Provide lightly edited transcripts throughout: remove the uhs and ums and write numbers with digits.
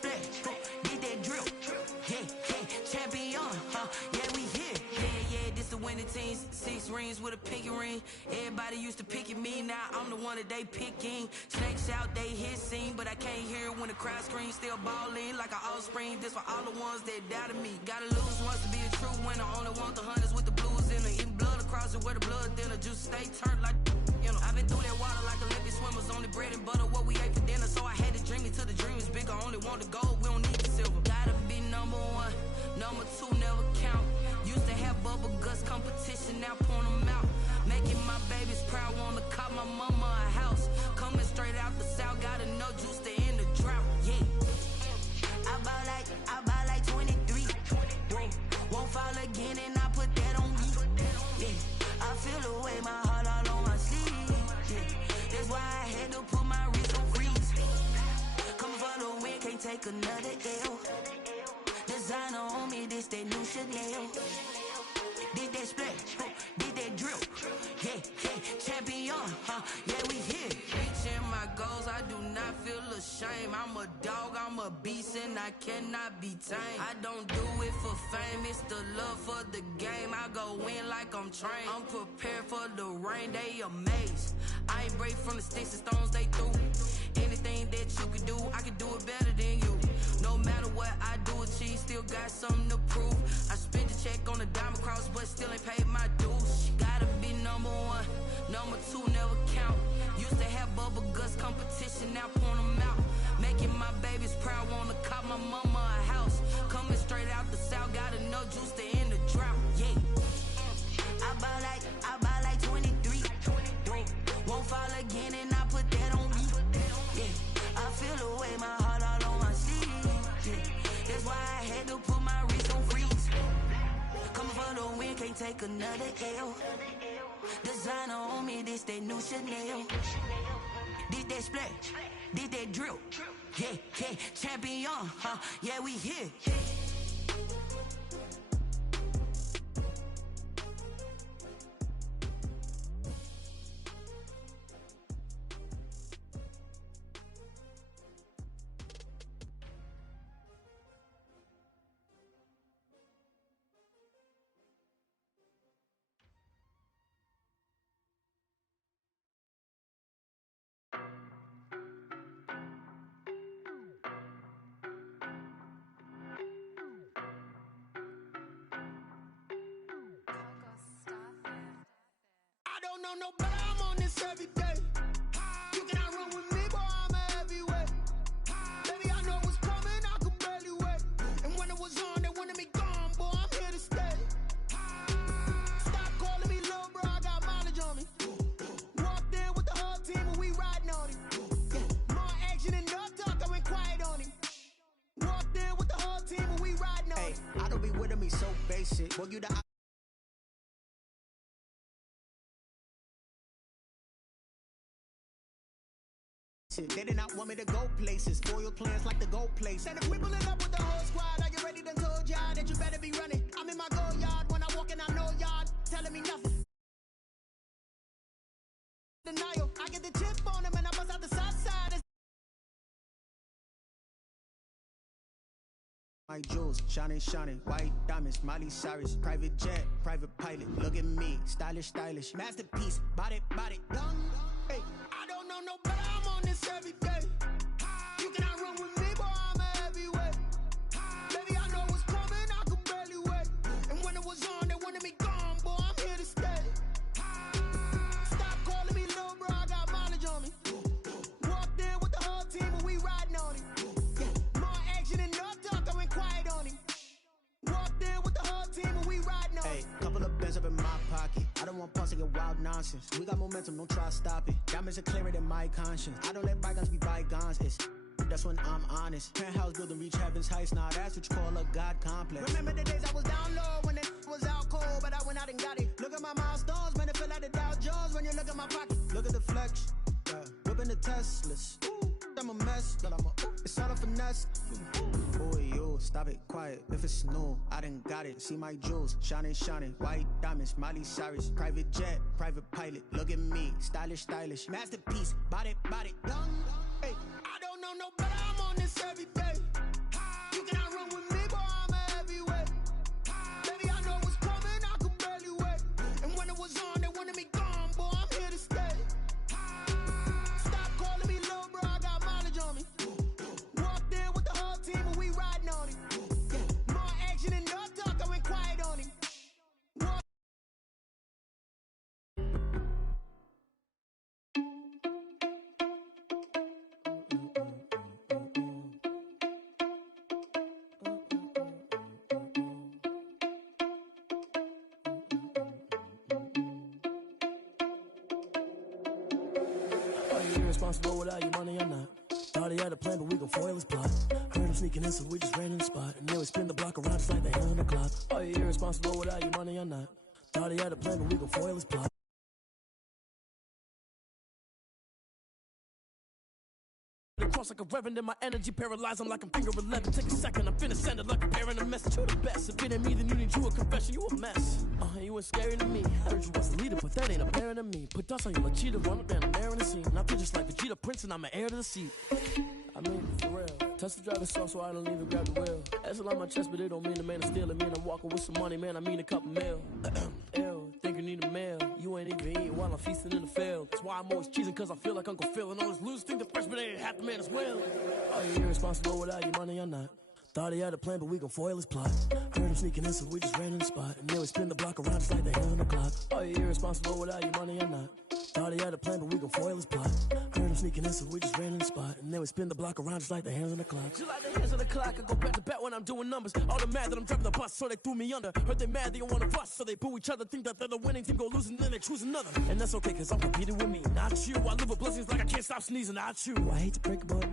splash, did that drip. Yeah, champion, yeah, we here. Yeah, this the winning teams. 6 rings with a pinky ring. Everybody used to pick at me, now I'm the one that they picking. Snakes out, they hit scene, but I can't hear it when the crowd screams. Still balling like an offspring. This for all the ones that doubted me. Gotta lose once to be a true winner. Only want the hunters with the blues in it. Eating blood across it where the blood thinner. Juice stay turned like, you know. I've been through that water like Olympic swimmers. Only bread and butter, what we ate for dinner. So I had to dream it till the dream is bigger. Only want the gold, we don't need the silver. Gotta be number 1, number 2 never count. Used to have bubble guts competition, now point them out. Making my babies proud, wanna cop my mama a house. Coming straight out the south, gotta know juice to end the drought. Yeah, I bought like 23. Whoa, won't fall again and I put that on me. Yeah, I feel the way, my heart all on my sleeve. Yeah, that's why I had to put my wrist on freeze. Come for the win, can't take another L. Designer on me, this that new Chanel. Did that splash, did that drip. Yeah, champion, yeah, we here. Reaching my goals, I do not feel ashamed. I'm a dog, I'm a beast, and I cannot be tamed. I don't do it for fame, it's the love for the game. I go in like I'm trained. I'm prepared for the rain, they amazed. I ain't break from the sticks and stones they threw. Anything that you can do, I can do it better than you. No matter what I do achieve, still got something to prove. I spent the check on the diamond cross, but still ain't paid my dues. Gotta be number 1, number 2 never count. Used to have bubble guts competition, now point them out. Making my babies proud, wanna cop my mama a house. Coming straight out the south, gotta know juice to end the drought. Yeah, I bought like 23. Won't fall again and I put that on me. Yeah, I feel the way, my heart all on my sleeve. Yeah, that's why I had to put my wrist on freeze. Coming for the win, can't take another L. Designer on me, this that new Chanel. Did that splash, did that drip. Yeah, champion, yeah, we here. No better, I'm on this every day. You cannot run with me, boy, I'm a heavyweight. Baby, I know what's coming, I could barely wait. And when it was on, they wanted me gone, boy, I'm here to stay. Stop calling me little bro, I got mileage on me. Walked in with the whole team and we riding on him. Yeah. More action and no talk, I went quiet on him. Walked in with the whole team and we riding on him. I don't be with me so basic. Boy, you the they did not want me to go places. Spoil plans like the gold place. And if we pulling up with the whole squad, are you ready? Done told y'all that you better be running. I'm in my go yard. When I walk in, I know y'all telling me nothing. Denial. I get the chip on him and I bust out the south side. My jewels, shining, white diamonds, Miley Cyrus, private jet, private pilot. Look at me, stylish, masterpiece, body, young. Hey, I don't know no better. I'm on this every day. You cannot run with me, boy, I'm a heavyweight. Baby, I know what's coming, I could barely wait. And when it was on, they wanted me gone, boy, I'm here to stay. Stop calling me little bro, I got mileage on me. Walked in with the whole team and we riding on him. Yeah. More action and no talk, I went quiet on him. Walked in with the whole team and we riding on him. Hey, couple of bands up in my pocket. I don't want pulse to get wild nonsense. We got momentum, don't try to stop it. Diamonds are clearer than my conscience. I don't let bygones be bygones. That's when I'm honest. Penthouse building, reach heaven's heights. Now that's what you call a God complex. Remember the days I was down low when it was out cold, but I went out and got it. Look at my milestones, man, it feel like the Dow Jones when you look at my pocket. Look at the flex, whipping the Teslas. I'm a mess, but it's all a finesse. Boy, you stop it, quiet. If it's new, I done got it. See my jewels, shining, white diamonds, Miley Cyrus, private jet, private pilot. Look at me, stylish, masterpiece, body, young. Hey, I don't know no better. I'm on this every day. you irresponsible without your money or not? Thought he had a plan, but we gon' foil his plot. Heard him sneaking in, so we just ran in the spot. And then we spin the block around just like the hand on the clock. Are you irresponsible without your money or not? Thought he had a plan, but we gon' foil his plot. Cross like a reverend in my energy paralyzed. I'm like I'm finger 11. Take a second, I'm finna send it like a parent a message to the best. If it ain't me, then you need you a confession. You a mess. You ain't scary to me. Heard you was a leader, but that ain't apparent to me. Put dust on you like cheetah, run up down the air in the scene. And I feel just like Vegeta Prince, and I'm an heir to the seat. I mean, for real. Touch the driver's soft, so I don't even grab the wheel. That's on my chest, but it don't mean the man is stealing. Man, I'm walking with some money, man. I mean a couple mil. Ew, think you need a meal. You ain't even eating while I'm feasting in the field. That's why I'm always cheesing, cause I feel like Uncle Phil. And all those losers think the freshman ain't half the man as well. Are you irresponsible without your money or not? Thought he had a plan, but we gon' foil his plot. Heard him sneaking in, so we just ran in the spot. And then we spin the block around just like the hand on the clock. Are you irresponsible without your money or not? Thought he had a plan, but we gon' foil his plot. Heard him sneaking in, so we just ran in the spot. And then we spin the block around just like the hands on the clock. Just like the hands on the clock, I go back to back when I'm doing numbers. All the mad that I'm driving the bus, so they threw me under. Heard they mad, they don't wanna bust, so they boo each other. Think that they're the winning team, go losing, then they choose another. And that's okay, cause I'm competing with me, not you. I live with blessings like I can't stop sneezing, not you. I hate to break it, but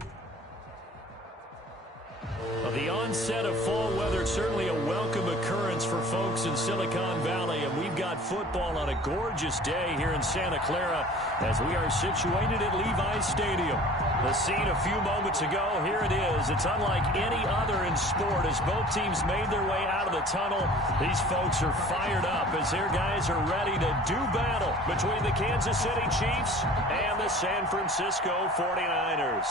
The onset of fall weather, certainly a welcome occurrence for folks in Silicon Valley, and we've got football on a gorgeous day here in Santa Clara as we are situated at Levi's Stadium. The scene a few moments ago, here it is. It's unlike any other in sport as both teams made their way out of the tunnel. These folks are fired up as their guys are ready to do battle between the Kansas City Chiefs and the San Francisco 49ers.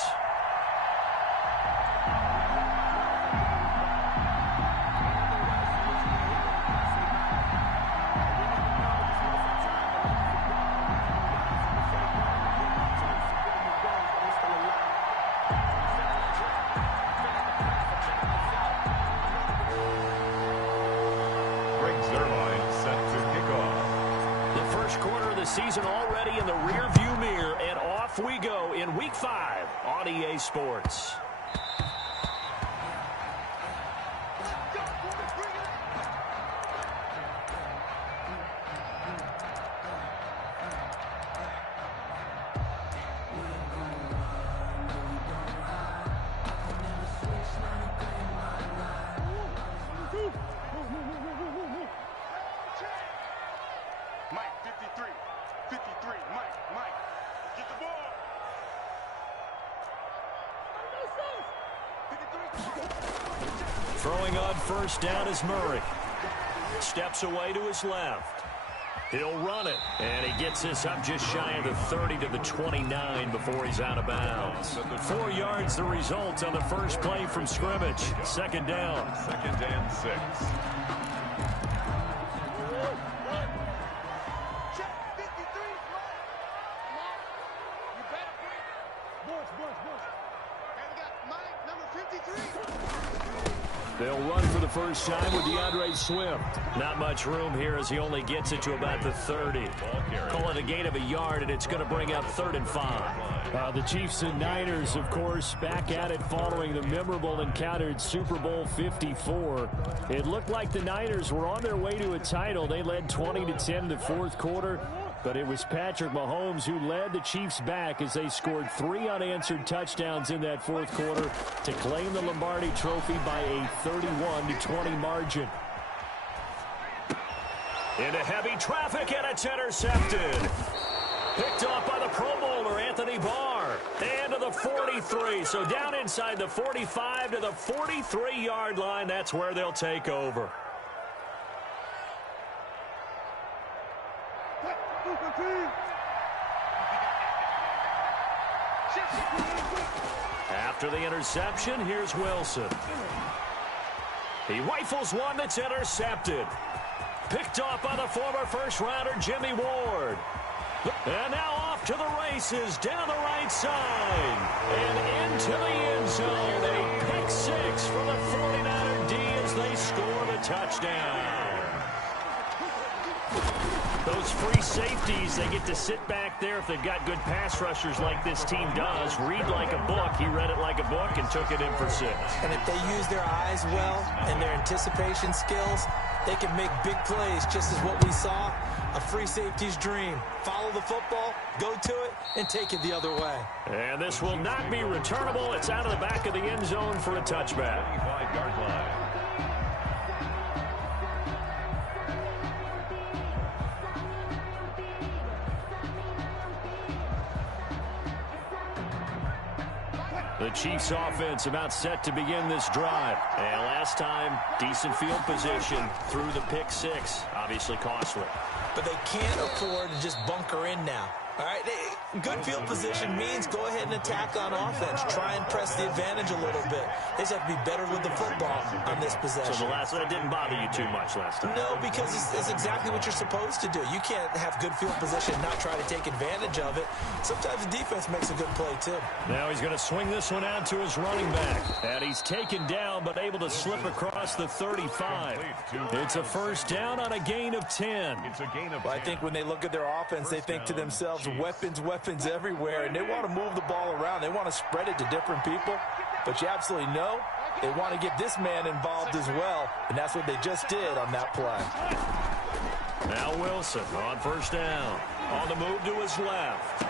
Season already in the rear-view mirror, and off we go in Week 5 on EA Sports. Throwing on first down is Murray. Steps away to his left. He'll run it, and he gets this up just shy of the 30 to the 29 before he's out of bounds. 4 yards the result on the first play from scrimmage. Second down. 2nd and 6. They'll run for the first time with DeAndre Swift. Not much room here as he only gets it to about the 30. Call it a gain of a yard, and it's going to bring up 3rd and 5. The Chiefs and Niners, of course, back at it following the memorable encounter in Super Bowl 54. It looked like the Niners were on their way to a title. They led 20-10 in the fourth quarter. But it was Patrick Mahomes who led the Chiefs back as they scored 3 unanswered touchdowns in that fourth quarter to claim the Lombardi Trophy by a 31-20 margin. Into heavy traffic, and it's intercepted. Picked off by the Pro Bowler, Anthony Barr. And to the 43. So down inside the 45 to the 43-yard line. That's where they'll take over. After the interception, here's Wilson. He rifles one that's intercepted. Picked off by the former first-rounder Jimmy Ward. And now off to the races down the right side. And into the end zone. A pick six for the 49er D as they score the touchdown. Those free safeties, they get to sit back there if they've got good pass rushers like this team does. Read like a book. He read it like a book and took it in for 6. And if they use their eyes well and their anticipation skills, they can make big plays, just as what we saw a free safety's dream. Follow the football, go to it, and take it the other way. And this will not be returnable. It's out of the back of the end zone for a touchback. 25-yard line. The Chiefs offense about set to begin this drive. And last time, decent field position through the pick six. Obviously costly. But they can't afford to just bunker in now. All right, good field position means go ahead and attack on offense. Try and press the advantage a little bit. They just have to be better with the football on this possession. So that didn't bother you too much last time? No, because it's exactly what you're supposed to do. You can't have good field position and not try to take advantage of it. Sometimes the defense makes a good play, too. Now he's going to swing this one out to his running back. And he's taken down, but able to slip across the 35. It's a first down on a gain of 10. It's a gain of 10. Well, I think when they look at their offense, they think to themselves, weapons everywhere, and they want to move the ball around. They want to spread it to different people, but you absolutely know they want to get this man involved as well, and that's what they just did on that play. Now Wilson on first down. On the move to his left.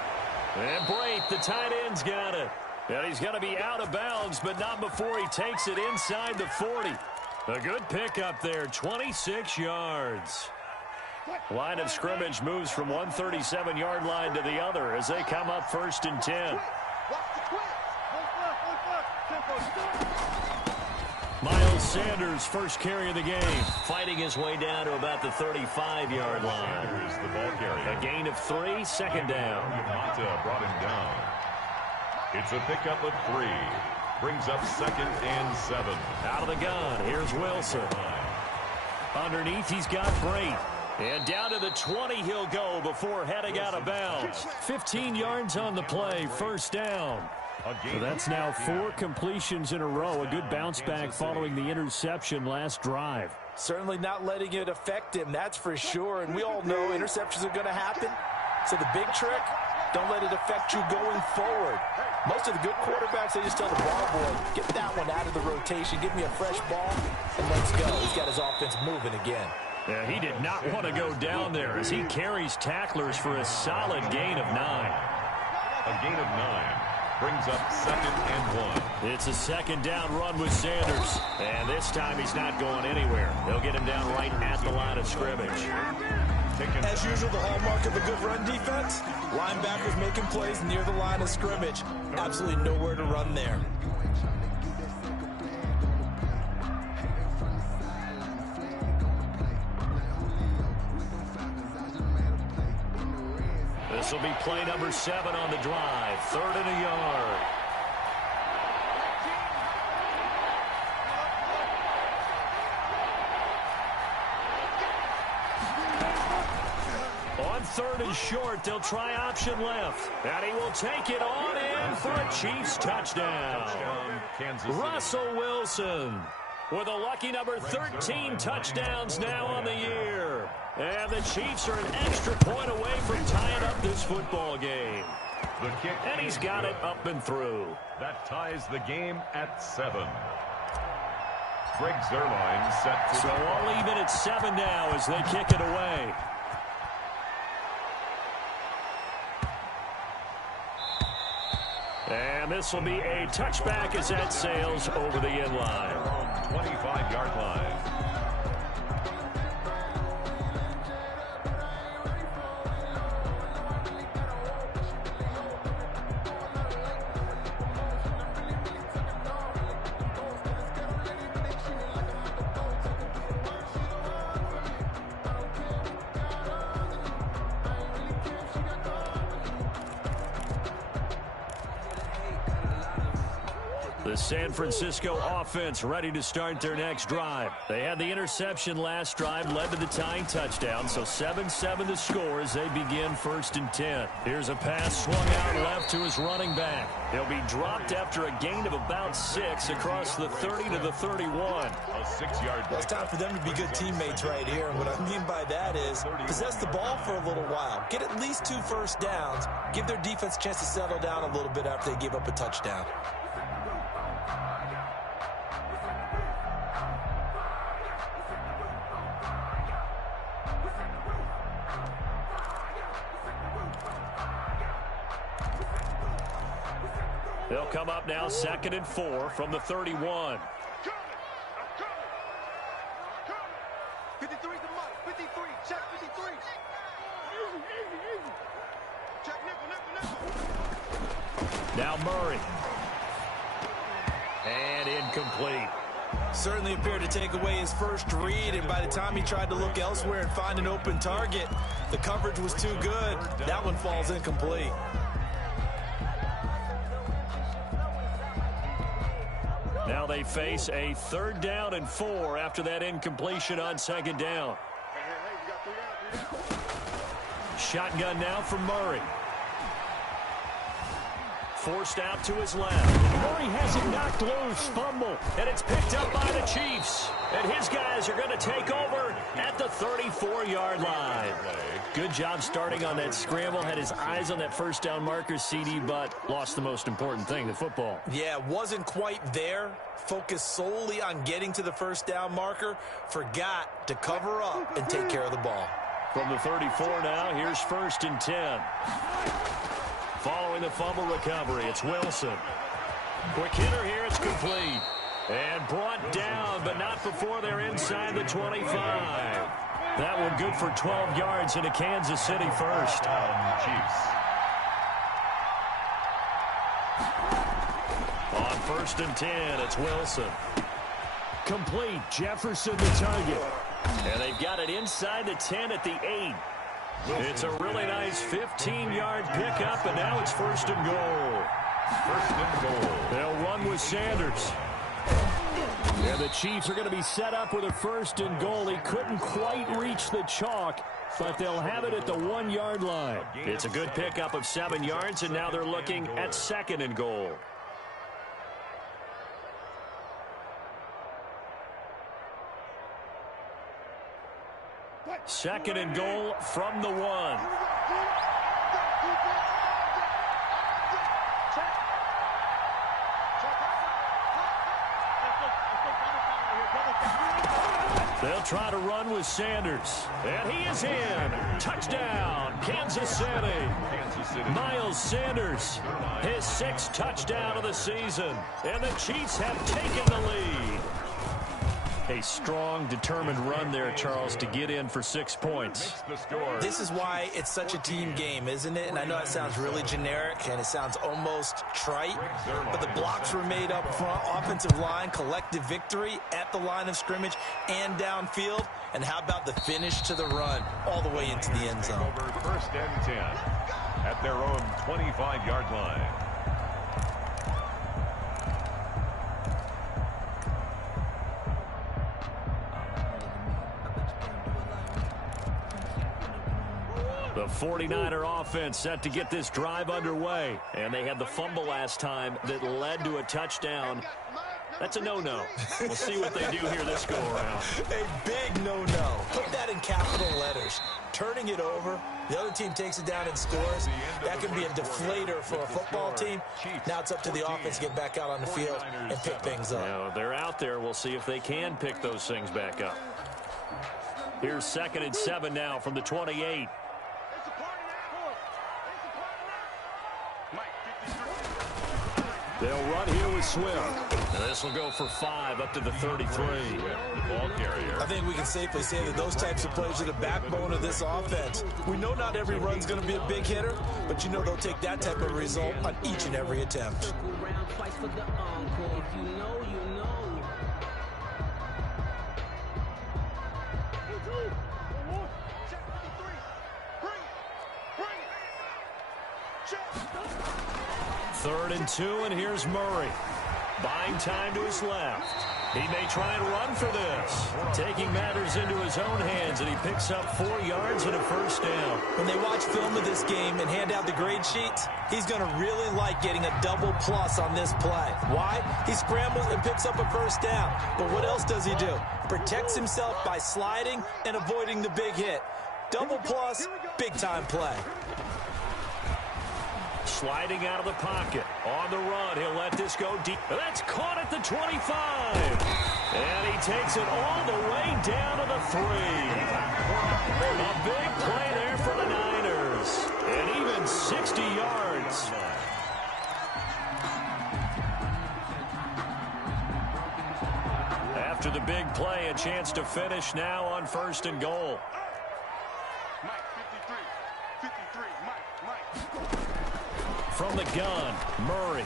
And Brate, the tight end's got it. And he's going to be out of bounds, but not before he takes it inside the 40. A good pickup there, 26 yards. Line of scrimmage moves from one 37-yard line to the other as they come up first and 10. Miles Sanders, first carry of the game, fighting his way down to about the 35-yard line. Here's the ball carrier. A gain of 3, second down. Mata brought him down. It's a pickup of 3. Brings up 2nd and 7. Out of the gun, here's Wilson. Underneath, he's got Brate. And down to the 20 he'll go before heading out of bounds. 15 yards on the play, first down. So that's now 4 completions in a row. A good bounce back following the interception last drive. Certainly not letting it affect him, that's for sure. And we all know interceptions are going to happen. So the big trick, don't let it affect you going forward. Most of the good quarterbacks, they just tell the ball boy, get that one out of the rotation, give me a fresh ball, and let's go. He's got his offense moving again. Yeah, he did not want to go down there as he carries tacklers for a solid gain of 9. A gain of 9 brings up 2nd and 1. It's a second down run with Sanders. And this time he's not going anywhere. They'll get him down right at the line of scrimmage. As usual, the hallmark of a good run defense, linebackers making plays near the line of scrimmage. Absolutely nowhere to run there. This will be play number 7 on the drive. 3rd and a yard. On 3rd and short, they'll try option left. And he will take it on in for a Chiefs touchdown. Russell Wilson with a lucky number 13 touchdowns now on the year. And the Chiefs are an extra point away from tying up this football game. The kick. And he's got it up and through. That ties the game at 7. Greg Zuerlein set to... So all even at 7 now as they kick it away. And this will be a touchback as that sails over the end line. 25-yard line. The San Francisco offense ready to start their next drive. They had the interception last drive, led to the tying touchdown, so 7-7 the score as they begin 1st and 10. Here's a pass swung out left to his running back. He'll be dropped after a gain of about 6 across the 30 to the 31. A 6-yard. It's time for them to be good teammates right here, and what I mean by that is possess the ball for a little while. Get at least 2 first downs. Give their defense a chance to settle down a little bit after they give up a touchdown. They'll come up now 2nd and 4 from the 31. 53 the mark. 53. Check 53. Easy. Check nickel. Now Murray. And incomplete. Certainly appeared to take away his first read, and by the time he tried to look elsewhere and find an open target, the coverage was too good. That one falls incomplete. Now they face a 3rd down and 4 after that incompletion on 2nd down. Shotgun now from Murray. Forced out to his left. Murray has it knocked loose. Fumble. And it's picked up by the Chiefs. And his guys are going to take over at the 34-yard line. Good job starting on that scramble. Had his eyes on that first down marker, CD, but lost the most important thing, the football. Yeah, wasn't quite there. Focused solely on getting to the first down marker. Forgot to cover up and take care of the ball. From the 34 now, here's 1st and 10. Following the fumble recovery, it's Wilson. Quick hitter here, it's complete. And brought down, but not before they're inside the 25. That one good for 12 yards into Kansas City first. Chiefs. On 1st and 10, it's Wilson. Complete. Jefferson the target. And they've got it inside the 10 at the 8. It's a really nice 15-yard pickup, and now it's 1st and goal. 1st and goal. They'll run with Sanders. And the Chiefs are going to be set up with a 1st and goal. He couldn't quite reach the chalk, but they'll have it at the 1-yard line. It's a good pickup of 7 yards, and now they're looking at 2nd and goal. Second and goal from the 1. They'll try to run with Sanders. And he is in. Touchdown, Kansas City. Miles Sanders, his 6th touchdown of the season. And the Chiefs have taken the lead. A strong, determined run there, Charles, to get in for 6 points. This is why it's such a team game, isn't it? And I know it sounds really generic and it sounds almost trite, but the blocks were made up front, offensive line, collective victory at the line of scrimmage and downfield. And how about the finish to the run all the way into the end zone? Over 1st and 10 at their own 25-yard line. The 49er offense set to get this drive underway. And they had the fumble last time that led to a touchdown. That's a no-no. We'll see what they do here this go-around. A big no-no. Put that in capital letters. Turning it over, the other team takes it down and scores. That can be a deflator for a football team. Now it's up to the offense to get back out on the field and pick things up. Now, they're out there. We'll see if they can pick those things back up. Here's 2nd and 7 now from the 28. They'll run here with Swift. And this will go for 5 up to the 33. Ball carrier. I think we can safely say that those types of plays are the backbone of this offense. We know not every run's going to be a big hitter, but you know they'll take that type of result on each and every attempt. Third and 2, and here's Murray. Buying time to his left. He may try and run for this. Taking matters into his own hands, and he picks up 4 yards and a 1st down. When they watch film of this game and hand out the grade sheets, he's going to really like getting a double plus on this play. Why? He scrambles and picks up a 1st down. But what else does he do? Protects himself by sliding and avoiding the big hit. Double plus, big-time play. Sliding out of the pocket. On the run, he'll let this go deep. That's caught at the 25. And he takes it all the way down to the 3. A big play there for the Niners. And even 60 yards. After the big play, a chance to finish now on 1st and goal. From the gun, Murray.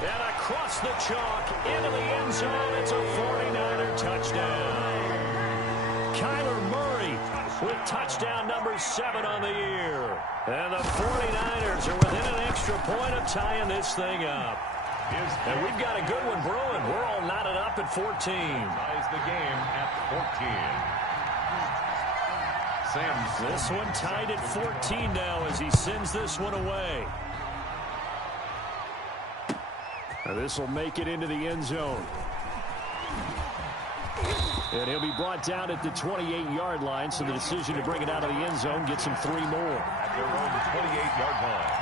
And across the chalk, into the end zone. It's a 49er touchdown. Kyler Murray with touchdown number 7 on the year. And the 49ers are within an extra point of tying this thing up. And we've got a good one brewing. We're all knotted up at 14. Ties the game at 14. This one tied at 14 now as he sends this one away. This will make it into the end zone. And he'll be brought down at the 28-yard line, so the decision to bring it out of the end zone gets him 3 more. At their own 28-yard line.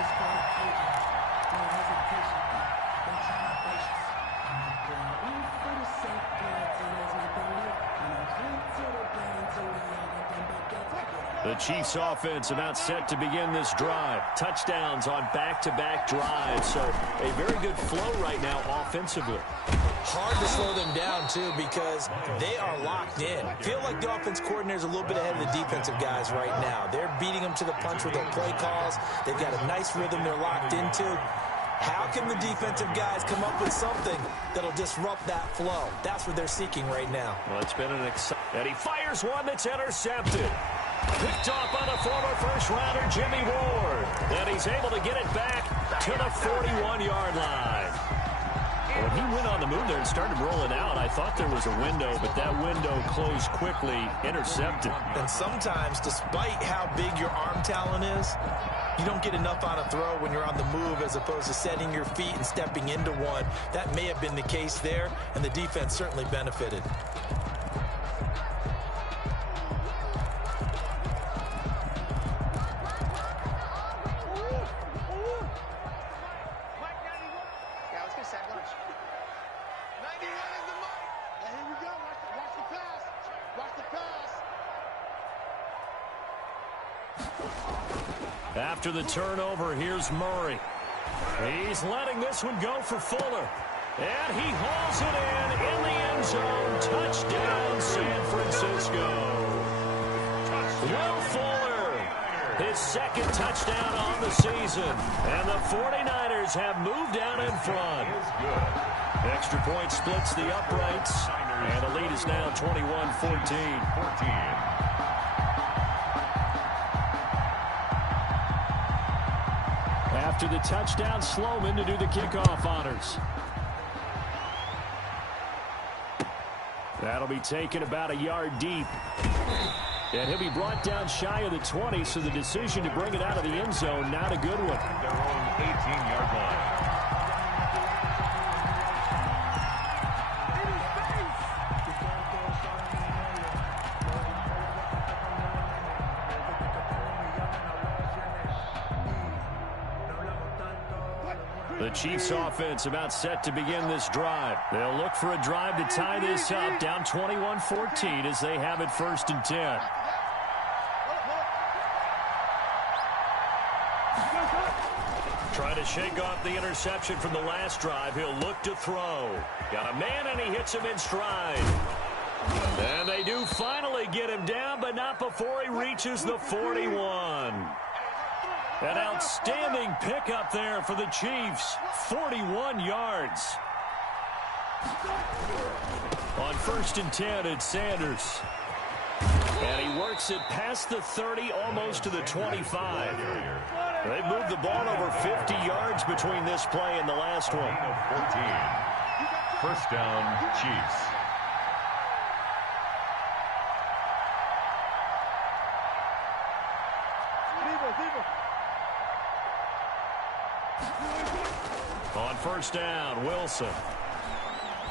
The Chiefs offense about set to begin this drive. Touchdowns on back-to-back drives. So a very good flow right now offensively. Hard to slow them down, too, because they are locked in. Feel like the offense coordinator is a little bit ahead of the defensive guys right now. They're beating them to the punch with their play calls. They've got a nice rhythm they're locked into. How can the defensive guys come up with something that'll disrupt that flow? That's what they're seeking right now. Well, it's been an exciting... And he fires one that's intercepted. Picked off by the former first-rounder Jimmy Ward. And he's able to get it back to the 41-yard line. When he went on the move there and started rolling out, I thought there was a window, but that window closed quickly, intercepted. And sometimes, despite how big your arm talent is, you don't get enough on a throw when you're on the move as opposed to setting your feet and stepping into one. That may have been the case there, and the defense certainly benefited. After the turnover, here's Murray. He's letting this one go for Fuller. And he hauls it in the end zone. Touchdown, San Francisco. Will Fuller, his 2nd touchdown on the season. And the 49ers have moved out in front. Extra point splits the uprights. And the lead is now 21-14. After the touchdown, Sloman to do the kickoff honors. That'll be taken about a yard deep. And he'll be brought down shy of the 20, so the decision to bring it out of the end zone, not a good one. Their own 18-yard line. The Chiefs offense about set to begin this drive. They'll look for a drive to tie this up, down 21-14 as they have it 1st and 10. Trying to shake off the interception from the last drive. He'll look to throw. Got a man and he hits him in stride. And they do finally get him down, but not before he reaches the 41. An outstanding pickup there for the Chiefs. 41 yards. On 1st and 10, it's Sanders. And he works it past the 30, almost to the 25. They've moved the ball over 50 yards between this play and the last one. 14. 1st down, Chiefs. On 1st down, Wilson.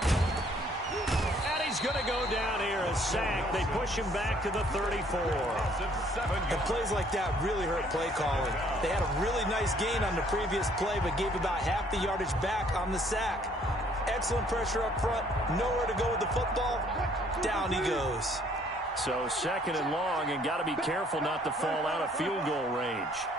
And he's going to go down here, a sack. They push him back to the 34. And plays like that really hurt play calling. They had a really nice gain on the previous play, but gave about half the yardage back on the sack. Excellent pressure up front. Nowhere to go with the football. Down he goes. So 2nd and long, and got to be careful not to fall out of field goal range.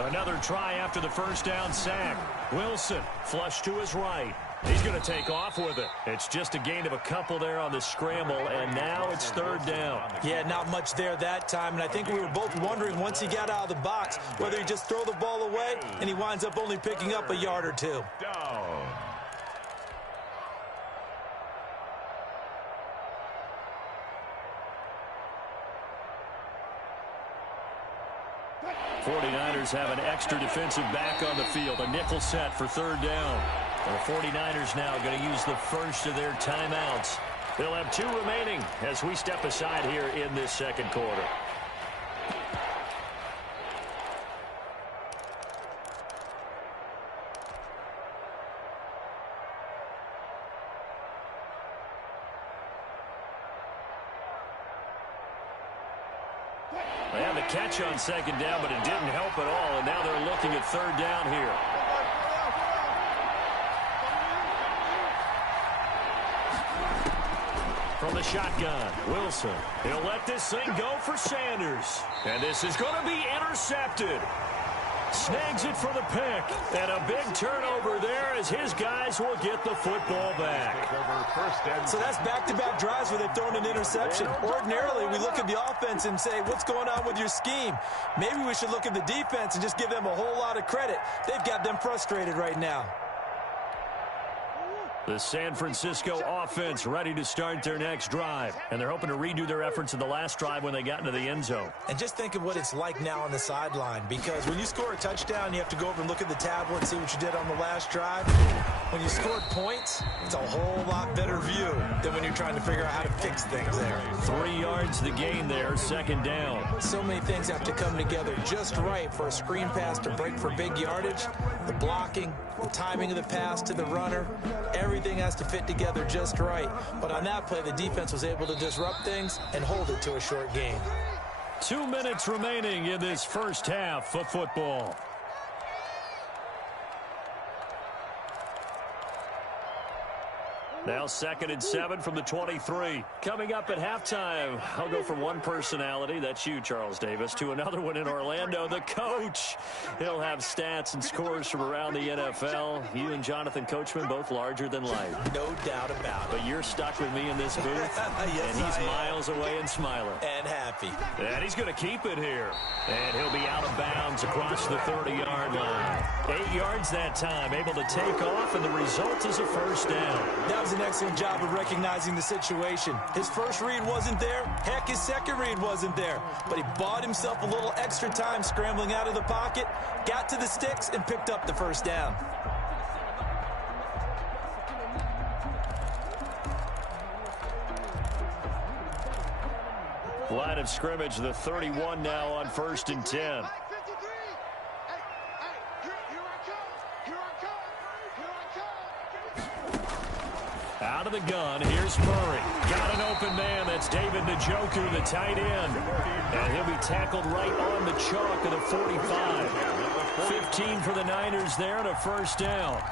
Another try after the first down sack. Wilson flush to his right. He's going to take off with it. It's just a gain of a couple there on the scramble, and now it's third down. Yeah, not much there that time, and I think we were both wondering once he got out of the box whether he just throw the ball away, and he winds up only picking up a yard or two. Down. '49ers have an extra defensive back on the field. A nickel set for third down. The 49ers now going to use the first of their timeouts. They'll have 2 remaining as we step aside here in this second quarter. They had the catch on second down, but it didn't help at all, and now they're looking at third down here. From the shotgun, Wilson. He'll let this thing go for Sanders. And this is going to be intercepted. Snags it for the pick. And a big turnover there as his guys will get the football back. So that's back-to-back drives where they've thrown an interception. Ordinarily, we look at the offense and say, what's going on with your scheme? Maybe we should look at the defense and just give them a whole lot of credit. They've got them frustrated right now. The San Francisco offense ready to start their next drive. And they're hoping to redo their efforts in the last drive when they got into the end zone. And just think of what it's like now on the sideline. Because when you score a touchdown, you have to go over and look at the tablet and see what you did on the last drive. When you scored points, it's a whole lot better view than when you're trying to figure out how to fix things there. 3 yards the gain there, second down. So many things have to come together just right for a screen pass to break for big yardage. The blocking, the timing of the pass to the runner, everything has to fit together just right. But on that play, the defense was able to disrupt things and hold it to a short gain. 2 minutes remaining in this first half of football. Now 2nd and 7 from the 23. Coming up at halftime, I'll go from one personality, that's you, Charles Davis, to another one in Orlando, the coach. He'll have stats and scores from around the NFL. You and Jonathan Coachman, both larger than life. No doubt about it. But you're stuck with me in this booth, yes, and he's miles away and smiling. And happy. And he's going to keep it here. And he'll be out of bounds across the 30-yard line. 8 yards that time, able to take off, and the result is a first down. That was an excellent job of recognizing the situation. His first read wasn't there. Heck, his second read wasn't there. But he bought himself a little extra time scrambling out of the pocket, got to the sticks, and picked up the first down. Line of scrimmage, the 31 now on 1st and 10. Out of the gun, here's Murray. Got an open man, that's David Njoku, the tight end. And he'll be tackled right on the chalk of the 45. 15 for the Niners there and a first down.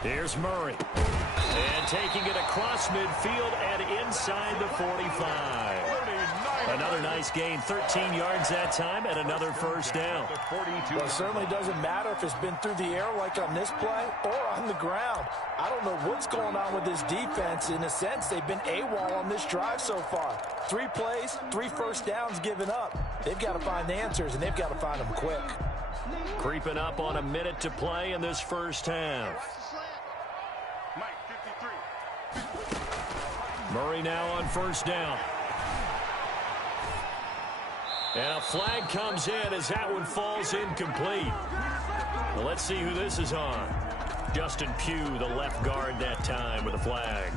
Here's Murray. And taking it across midfield and inside the 45. Another nice gain, 13 yards that time, and another first down. Well, it certainly doesn't matter if it's been through the air like on this play or on the ground. I don't know what's going on with this defense. In a sense, they've been AWOL on this drive so far. 3 plays, 3 first downs given up. They've got to find the answers, and they've got to find them quick. Creeping up on a minute to play in this first half. Murray now on first down. And a flag comes in as that one falls incomplete. Well, let's see who this is on. Justin Pugh, the left guard that time with a flag.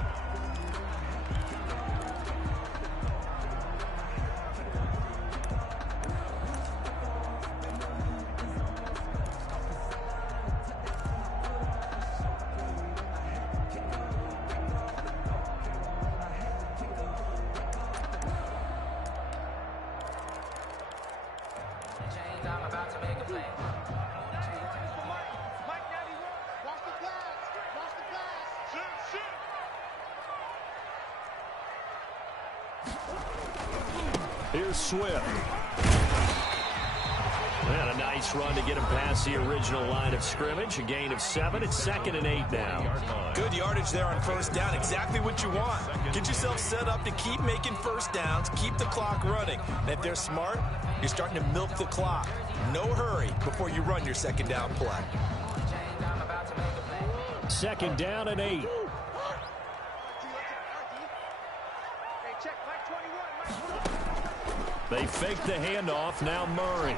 Here's Swift. And a nice run to get him past the original line of scrimmage. A gain of 7. It's 2nd and 8 now. Good yardage there on first down. Exactly what you want. Get yourself set up to keep making first downs, keep the clock running. And if they're smart, you're starting to milk the clock. No hurry before you run your second down play. 2nd down and 8. They fake the handoff. Now Murray.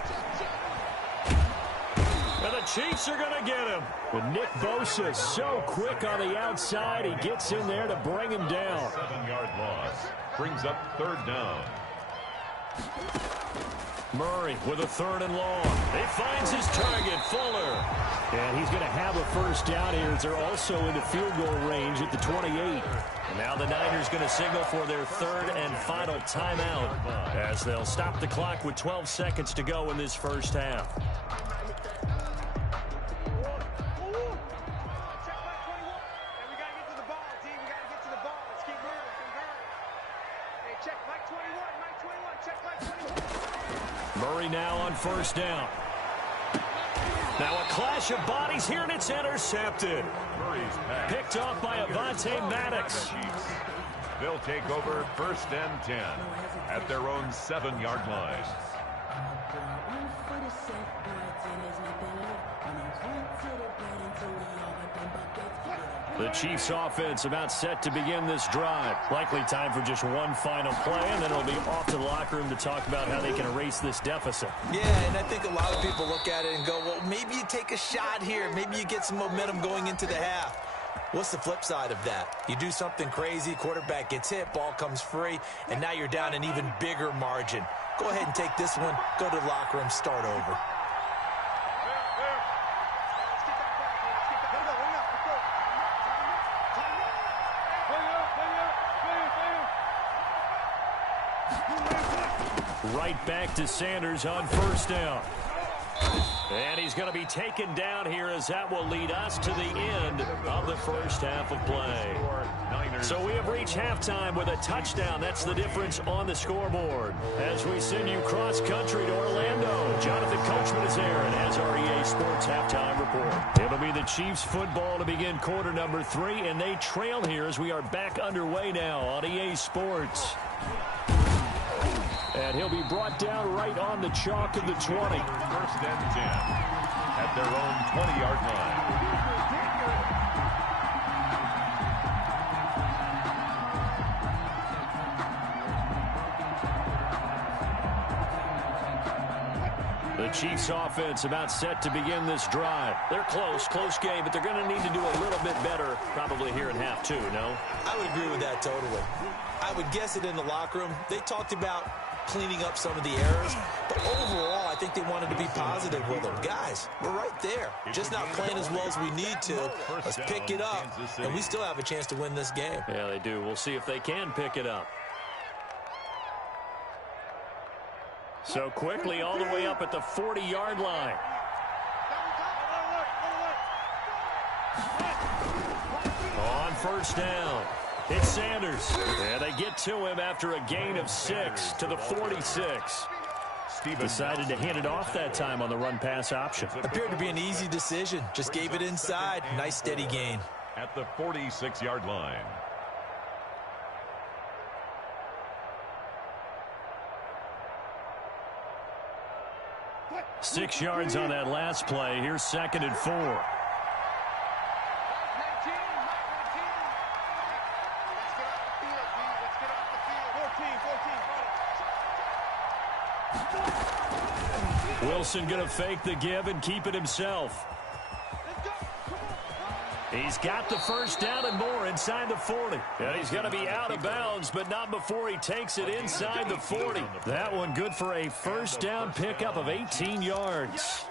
And the Chiefs are going to get him. But Nick Bosa is so quick on the outside. He gets in there to bring him down. 7-yard loss. Brings up 3rd down. Murray with a 3rd and long. He finds his target, Fuller. And he's going to have a first down here as they're also into field goal range at the 28. And now the Niners going to signal for their 3rd and final timeout as they'll stop the clock with 12 seconds to go in this first half. Murray now on first down. Now a clash of bodies here, and it's intercepted. Picked off by Avonte Maddox. They'll take over 1st and 10 at their own 7-yard line. The Chiefs offense about set to begin this drive. Likely time for just one final play, and then it'll be off to the locker room to talk about how they can erase this deficit. Yeah, and I think a lot of people look at it and go, well, maybe you take a shot here. Maybe you get some momentum going into the half. What's the flip side of that? You do something crazy, quarterback gets hit, ball comes free, and now you're down an even bigger margin. Go ahead and take this one, go to the locker room, start over. Right back to Sanders on first down. And he's going to be taken down here as that will lead us to the end of the first half of play. So we have reached halftime with a touchdown. That's the difference on the scoreboard. As we send you cross-country to Orlando, Jonathan Coachman is there and has our EA Sports halftime report. It'll be the Chiefs football to begin quarter number 3, and they trail here as we are back underway now on EA Sports. And he'll be brought down right on the chalk of the 20. 1st and 10 at their own 20-yard line. The Chiefs offense about set to begin this drive. They're close game, but they're going to need to do a little bit better probably here in half 2, no? I would agree with that totally. I would guess it in the locker room. They talked about cleaning up some of the errors, but overall, I think they wanted to be positive with them. Guys, we're right there. Just not playing as well as we need to. Let's pick it up, and we still have a chance to win this game. Yeah, they do. We'll see if they can pick it up. So quickly all the way up at the 40-yard line. On first down, it's Sanders. And they get to him after a gain of 6 to the 46. Decided to hand it off that time on the run-pass option. Appeared to be an easy decision. Just gave it inside. Nice steady gain. At the 46-yard line. Six yards on that last play. Here's 2nd and 4. Wilson going to fake the give and keep it himself. He's got the first down and more inside the 40. And he's going to be out of bounds, but not before he takes it inside the 40. That one good for a first down pickup of 18 yards.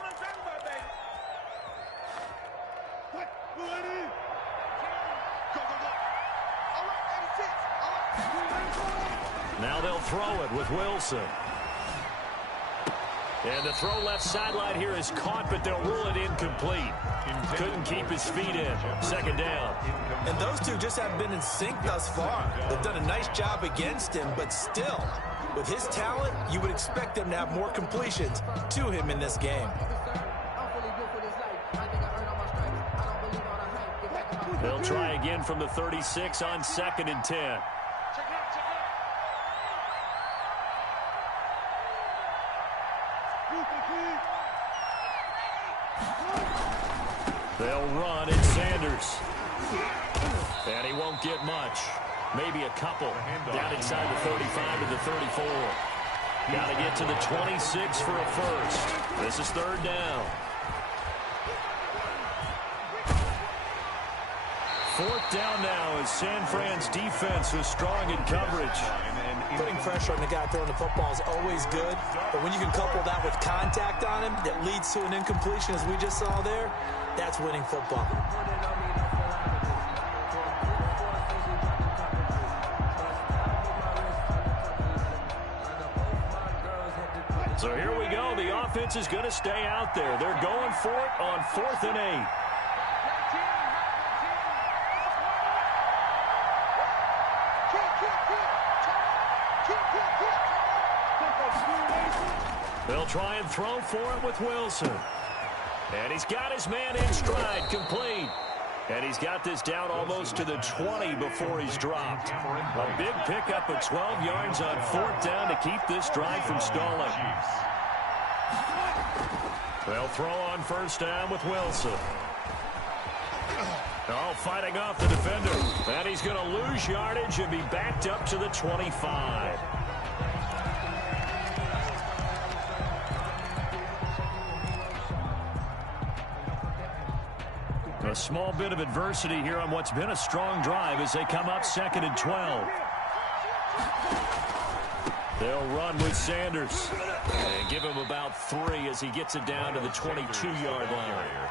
Now they'll throw it with Wilson. And the throw left sideline here is caught, but they'll rule it incomplete. Couldn't keep his feet in. 2nd down. And those two just haven't been in sync thus far. They've done a nice job against him, but still, With his talent, you would expect them to have more completions to him in this game. They'll try again from the 36 on 2nd and 10. They'll run. It's Sanders. And he won't get much. Maybe a couple. Down inside the 35 to the 34. Got to get to the 26 for a first. This is 3rd down. 4th down now as San Fran's defense was strong in coverage. Putting pressure on the guy throwing the football is always good, but when you can couple that with contact on him that leads to an incompletion, as we just saw there, that's winning football. So here we go. The offense is going to stay out there. They're going for it on 4th and 8. They'll try and throw for it with Wilson. And he's got his man in stride, complete. And he's got this down almost to the 20 before he's dropped. A big pickup of 12 yards on 4th down to keep this drive from stalling. They'll throw on 1st down with Wilson. Oh, fighting off the defender. And he's going to lose yardage and be backed up to the 25. A small bit of adversity here on what's been a strong drive as they come up 2nd and 12. They'll run with Sanders and give him about 3 as he gets it down to the 22-yard line.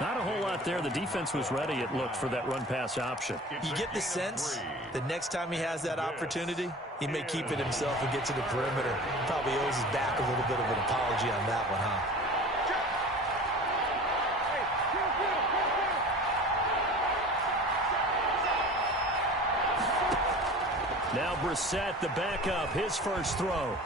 Not a whole lot there. The defense was ready, it looked, for that run-pass option. You get the sense that next time he has that opportunity, he may keep it himself and get to the perimeter. Probably owes his back a little bit of an apology on that one, huh? Now Brissett, the backup, his first throw.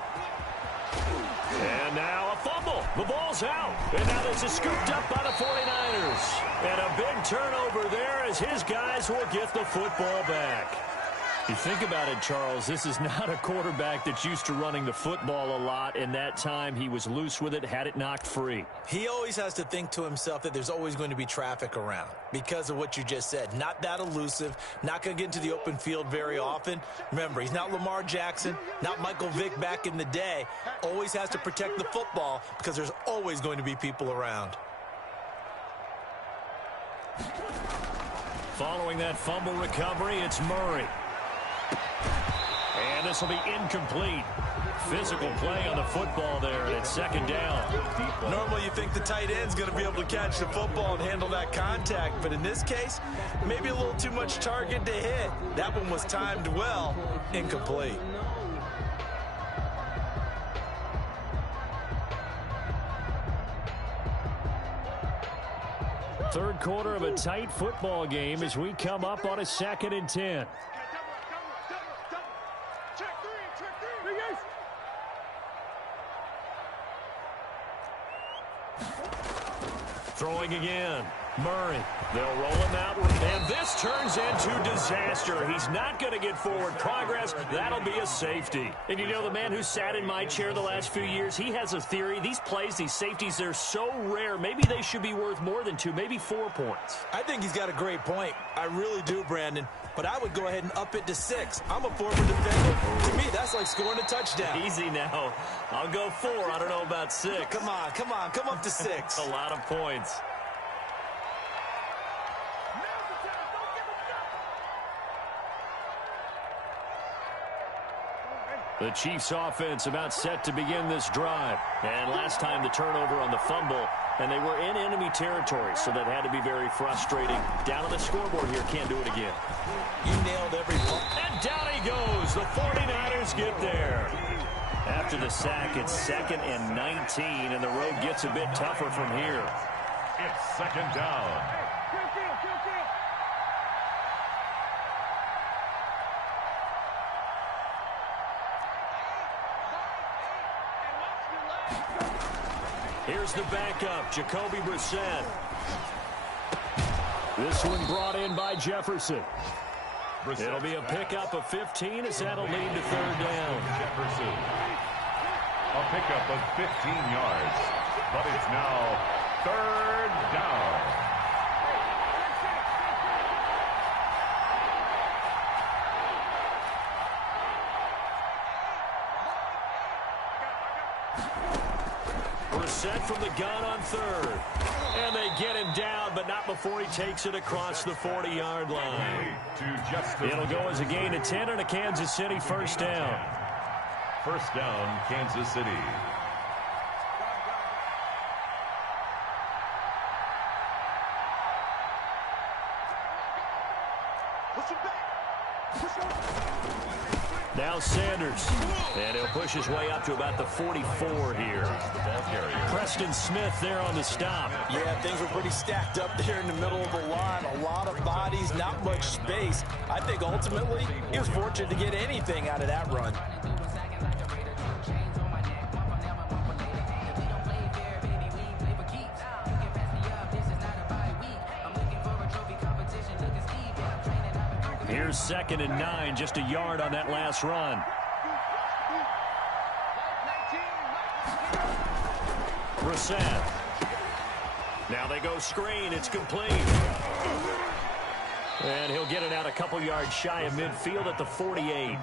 And now a fumble. The ball's out. And now this is scooped up by the 49ers. And a big turnover there as his guys will get the football back. You think about it, Charles, this is not a quarterback that's used to running the football a lot, and that time he was loose with it, had it knocked free. He always has to think to himself that there's always going to be traffic around because of what you just said. Not that elusive, not going to get into the open field very often. Remember, he's not Lamar Jackson, not Michael Vick back in the day. Always has to protect the football because there's always going to be people around. Following that fumble recovery, it's Murray. And this will be incomplete. Physical play on the football there, and it's 2nd down. Normally you think the tight end's going to be able to catch the football and handle that contact, but in this case, maybe a little too much target to hit. That one was timed well, incomplete. Third quarter of a tight football game as we come up on a 2nd and 10. Throwing again. Murray. They'll roll him out. And this turns into disaster. He's not going to get forward progress. That'll be a safety. And you know, the man who sat in my chair the last few years, he has a theory. These plays, these safeties, they're so rare. Maybe they should be worth more than 2, maybe 4 points. I think he's got a great point. I really do, Brandon. But I would go ahead and up it to 6. I'm a former defender. To me, that's like scoring a touchdown. Easy now. I'll go 4. I don't know about 6. Come on. Come up to 6. A lot of points. The Chiefs offense about set to begin this drive. And last time the turnover on the fumble, and they were in enemy territory, so that had to be very frustrating. Down on the scoreboard here, can't do it again. You nailed every point. And down he goes. The 49ers get there. After the sack, it's 2nd and 19, and the road gets a bit tougher from here. It's 2nd down. Here's the backup, Jacoby Brissett. This one brought in by Jefferson. It'll be a pickup of 15 as that'll lead to third down. Jefferson. A pickup of 15 yards. But it's now third down. Brissett from the gun on third. And they get him down, but not before he takes it across the 40-yard line. It'll go as a gain of 10 and a Kansas City first down. First down, Kansas City. Now Sanders, and he'll push his way up to about the 44 here. The ball carrier. Preston Smith there on the stop. Yeah, things were pretty stacked up there in the middle of the line. A lot of bodies, not much space. I think ultimately he was fortunate to get anything out of that run. Here's 2nd and 9, just a yard on that last run. Brissett. Now they go screen. It's complete. And he'll get it out a couple yards shy of midfield at the 48.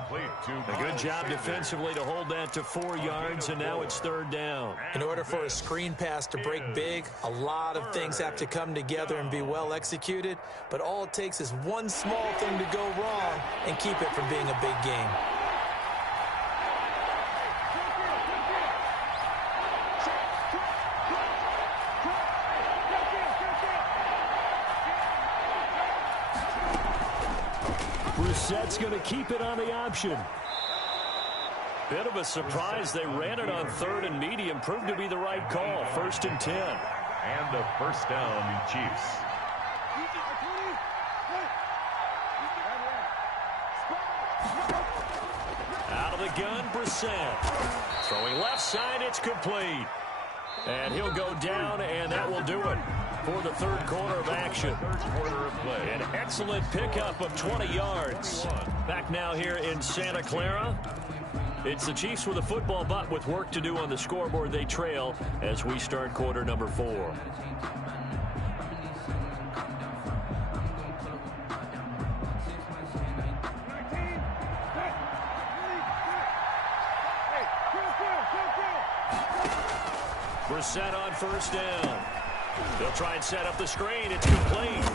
A good job defensively to hold that to 4 yards, and now it's third down. In order for a screen pass to break big, a lot of things have to come together and be well executed, but all it takes is one small thing to go wrong and keep it from being a big game. Brissett's going to keep it on the option. Bit of a surprise. They ran it on third and medium. Proved to be the right call. 1st and 10. And a first down, Chiefs. Out of the gun, Brissett. Throwing left side, it's complete. And he'll go down, and that will do it for the third quarter of action. An excellent pickup of 20 yards. Back now here in Santa Clara. It's the Chiefs with a football, but with work to do on the scoreboard. They trail as we start quarter number 4. Brissett on first down. They'll try and set up the screen. It's complete.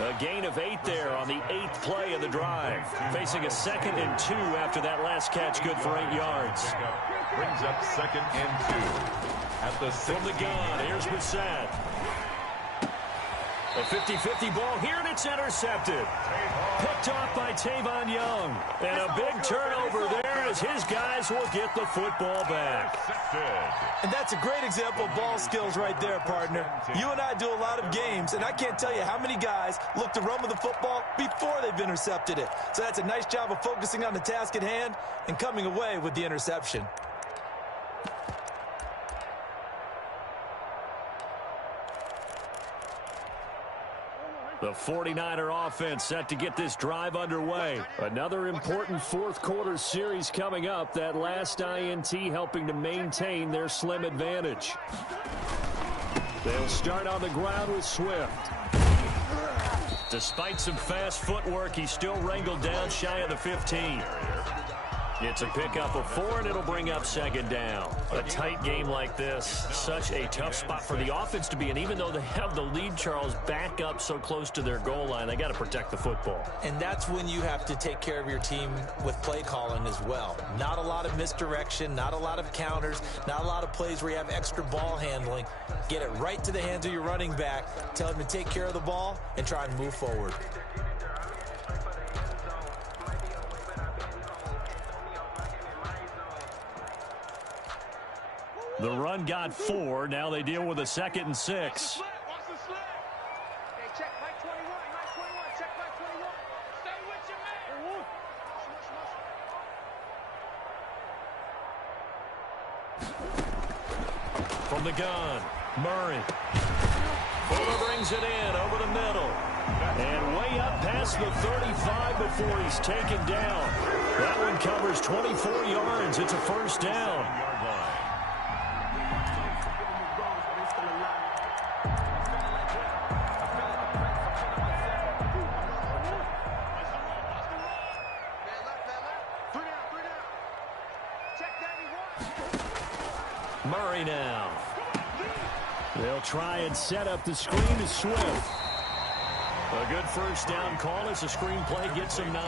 A gain of 8 there on the 8th play of the drive. Facing a 2nd and 2 after that last catch, good for 8 yards. Brings up 2nd and 2 at the 6. From the gun, here's Brissett. A 50-50 ball here, and it's intercepted. Picked off by Tavon Young. And a big turnover there as his guys will get the football back. And that's a great example of ball skills right there, partner. You and I do a lot of games, and I can't tell you how many guys look to run with the football before they've intercepted it. So that's a nice job of focusing on the task at hand and coming away with the interception. The 49er offense set to get this drive underway. Another important fourth quarter series coming up. That last INT helping to maintain their slim advantage. They'll start on the ground with Swift. Despite some fast footwork, he's still wrangled down shy of the 15. It's a pickup of 4, and it'll bring up 2nd down. A tight game like this, such a tough spot for the offense to be in. Even though they have the lead, Charles, back up so close to their goal line, they got to protect the football. And that's when you have to take care of your team with play calling as well. Not a lot of misdirection, not a lot of counters, not a lot of plays where you have extra ball handling. Get it right to the hands of your running back, tell him to take care of the ball, and try and move forward. The run got 4. Now they deal with a 2nd and 6. From the gun, Murray. Fuller brings it in over the middle. And way up past the 35 before he's taken down. That one covers 24 yards. It's a first down. Murray now. They'll try and set up the screen to Swift. A good first down call as the screen play gets him 9.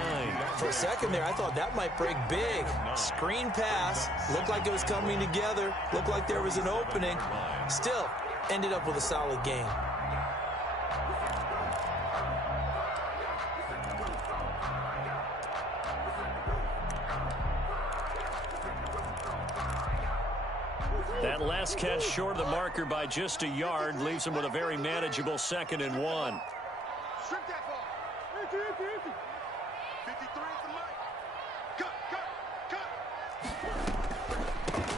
For a second there, I thought that might break big. Screen pass. Looked like it was coming together. Looked like there was an opening. Still, ended up with a solid gain. That last catch short of the marker by just a yard leaves him with a very manageable 2nd and 1. Strip that ball. 53 is the mic. Cut.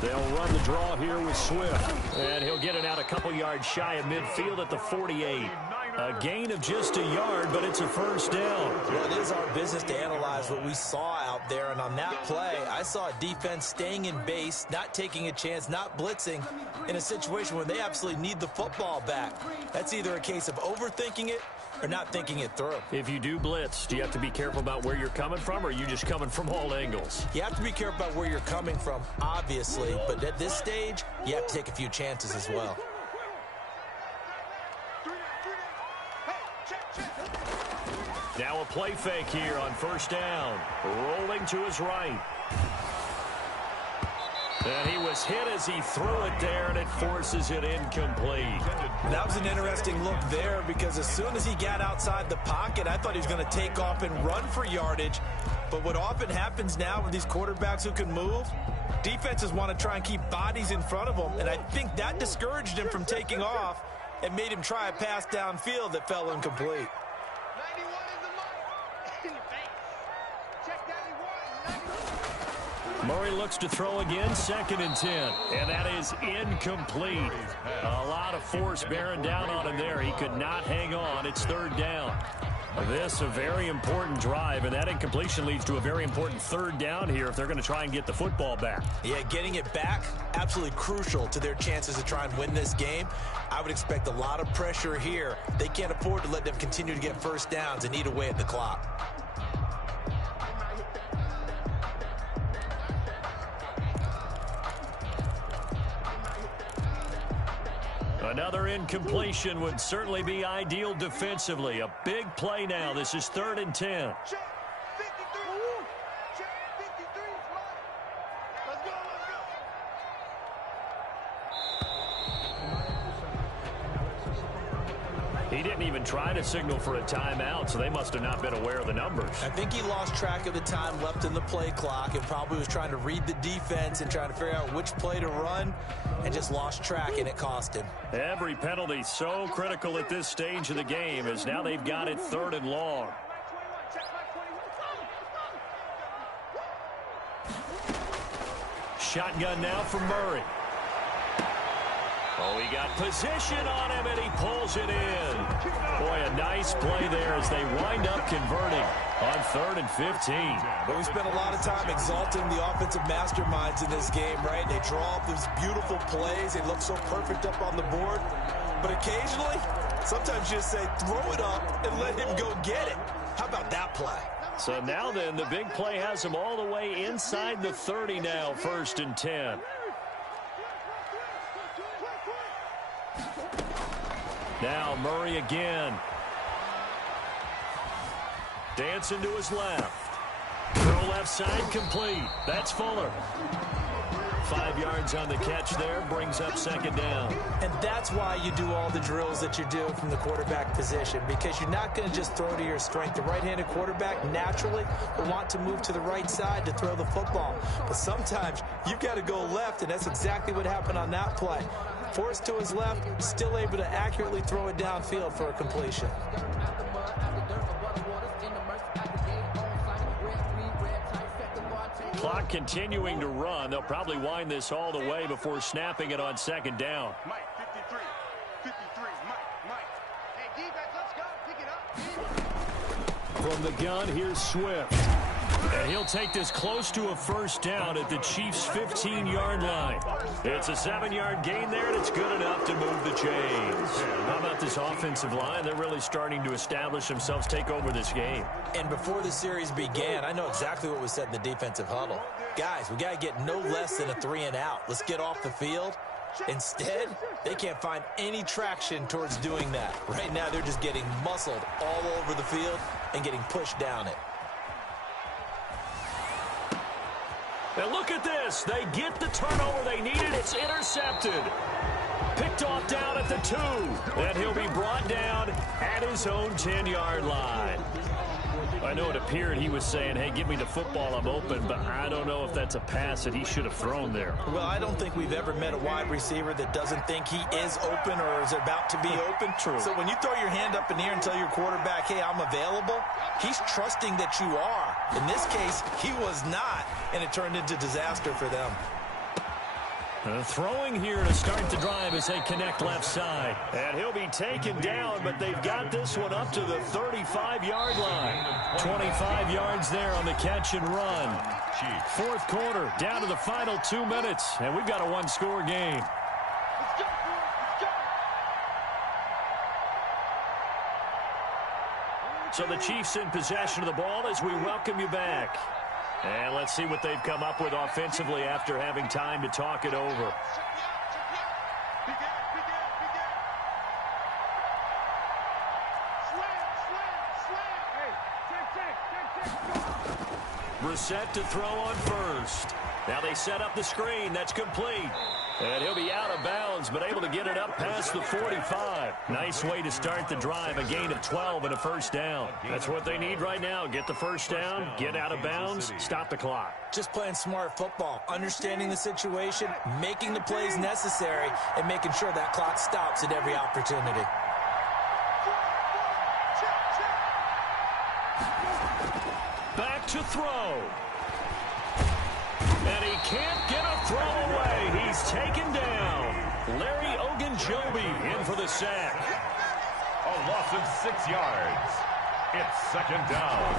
They'll run the draw here with Swift. And he'll get it out a couple yards shy of midfield at the 48. A gain of just a yard, but it's a first down. Well, it is our business to analyze what we saw out there. And on that play, I saw a defense staying in base, not taking a chance, not blitzing in a situation where they absolutely need the football back. That's either a case of overthinking it or not thinking it through. If you do blitz, do you have to be careful about where you're coming from, or are you just coming from all angles? You have to be careful about where you're coming from, obviously. But at this stage, you have to take a few chances as well. Now a play fake here on first down. Rolling to his right. And he was hit as he threw it there, and it forces it incomplete. That was an interesting look there because as soon as he got outside the pocket, I thought he was going to take off and run for yardage. But what often happens now with these quarterbacks who can move, defenses want to try and keep bodies in front of them, and I think that discouraged him from taking off and made him try a pass downfield that fell incomplete. 91 is the mic. In your face. Check 91. Murray looks to throw again, 2nd and 10. And that is incomplete. A lot of force bearing down on him there. He could not hang on. It's 3rd down. This a very important drive, and that incompletion leads to a very important 3rd down here if they're going to try and get the football back. Yeah, getting it back, absolutely crucial to their chances to try and win this game. I would expect a lot of pressure here. They can't afford to let them continue to get first downs and eat away at the clock. Another incompletion would certainly be ideal defensively. A big play now. This is 3rd and 10. Check 53. Check 53 is mine. Let's go. He didn't even try to signal for a timeout, so they must have not been aware of the numbers. I think he lost track of the time left in the play clock and probably was trying to read the defense and trying to figure out which play to run and just lost track, and it cost him. Every penalty so critical at this stage of the game as now they've got it 3rd and long. Shotgun now from Murray. Oh, he got position on him, and he pulls it in. Boy, a nice play there as they wind up converting on 3rd and 15. But we spent a lot of time exalting the offensive masterminds in this game, right? They draw up these beautiful plays. They look so perfect up on the board. But occasionally, sometimes you just say, throw it up and let him go get it. How about that play? So now then, the big play has him all the way inside the 30 now, 1st and 10. Now Murray again. Dancing to his left. Throw left side complete. That's Fuller. 5 yards on the catch there. Brings up 2nd down. And that's why you do all the drills that you do from the quarterback position, because you're not going to just throw to your strength. The right-handed quarterback naturally will want to move to the right side to throw the football. But sometimes you've got to go left, and that's exactly what happened on that play. Forced to his left, still able to accurately throw it downfield for a completion. Clock continuing to run. They'll probably wind this all the way before snapping it on second down. Mike, 53. 53. Mike. Hey, defense, let's go. Pick it up. From the gun, here's Swift. And he'll take this close to a first down at the Chiefs' 15-yard line. It's a 7-yard gain there, and it's good enough to move the chains. How about this offensive line? They're really starting to establish themselves, take over this game. And before the series began, I know exactly what was said in the defensive huddle. Guys, we got to get no less than a 3-and-out. Let's get off the field. Instead, they can't find any traction towards doing that. Right now, they're just getting muscled all over the field and getting pushed down it. And look at this. They get the turnover they needed. It's intercepted. Picked off down at the 2. And he'll be brought down at his own 10-yard line. I know it appeared he was saying, hey, give me the football, I'm open, but I don't know if that's a pass that he should have thrown there. Well, I don't think we've ever met a wide receiver that doesn't think he is open or is about to be open. True. So when you throw your hand up in the air and tell your quarterback, hey, I'm available, he's trusting that you are. In this case, he was not, and it turned into disaster for them. Throwing here to start the drive as they connect left side. And he'll be taken down, but they've got this one up to the 35-yard line. 25 yards there on the catch and run. Fourth quarter, down to the final 2 minutes, and we've got a one-score game. So the Chiefs in possession of the ball as we welcome you back. And let's see what they've come up with offensively after having time to talk it over. Brissett to throw on first. Now they set up the screen. That's complete. And he'll be out of bounds, but able to get it up past the 45. Nice way to start the drive. A gain of 12 and a first down. That's what they need right now. Get the first down, get out of bounds, stop the clock. Just playing smart football, understanding the situation, making the plays necessary, and making sure that clock stops at every opportunity. Back to throw. And he can't get a throw away. He's taken down. Larry Ogunjobi in for the sack. A loss of 6 yards. It's second down.